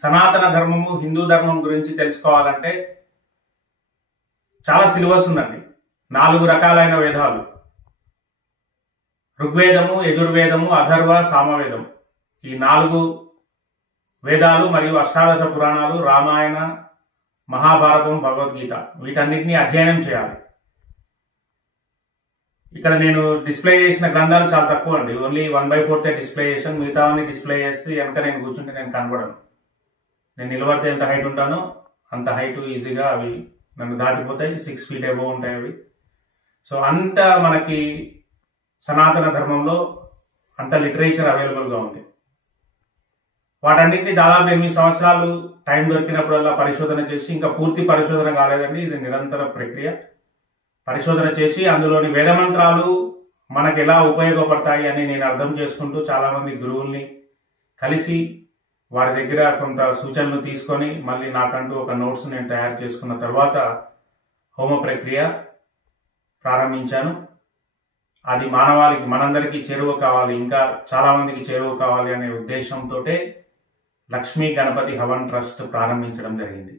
సనాతన ధర్మము హిందూ ధర్మం గురించి తెలుసుకోవాలంటే చాలా సిలబస్ ఉందండి. 4 రకాలైన వేదాలు: ఋగ్వేదము, యజుర్వేదము, అథర్వ, సామవేదం. ఈ 4 వేదాలు మరియు అష్టాదశ పురాణాలు, రామాయణ, మహాభారతం, భగవద్గీత, వీటన్నిటిని అధ్యయనం చేయాలి. ఇక్కడ నేను డిస్ప్లే చేసిన గ్రంథాలు చాలా తక్కువ అండి. ఓన్లీ 1/4 డిస్ప్లే చేశాను. మిగతావన్నీ డిస్ప్లే చేసి వెనక నేను కూర్చుంటే నేను కనబడను. నేను నిలబడితే ఎంత హైట్ ఉంటానో అంత హైట్ ఈజీగా అవి నన్ను దాటిపోతాయి. 6 feet అబోవ్ ఉంటాయి అవి. సో అంత మనకి సనాతన ధర్మంలో అంత లిటరేచర్ అవైలబుల్గా ఉంది. వాటన్నిటిని దాదాపు 8 సంవత్సరాలు టైం దొరికినప్పుడల్లా పరిశోధన చేసి, ఇంకా పూర్తి పరిశోధన కాలేదండి, ఇది నిరంతర ప్రక్రియ. పరిశోధన చేసి అందులోని వేదమంత్రాలు మనకు ఎలా ఉపయోగపడతాయి అని నేను అర్థం చేసుకుంటూ చాలామంది గురువుల్ని కలిసి వారి దగ్గర కొంత సూచనలు తీసుకొని మళ్ళీ నాకంటూ ఒక నోట్స్ నేను తయారు చేసుకున్న తర్వాత హోమ ప్రక్రియ ప్రారంభించాను. అది మానవాళికి, మనందరికీ చేరువ కావాలి, ఇంకా చాలామందికి చేరువ కావాలి అనే ఉద్దేశంతో లక్ష్మీ గణపతి హవన్ ట్రస్ట్ ప్రారంభించడం జరిగింది.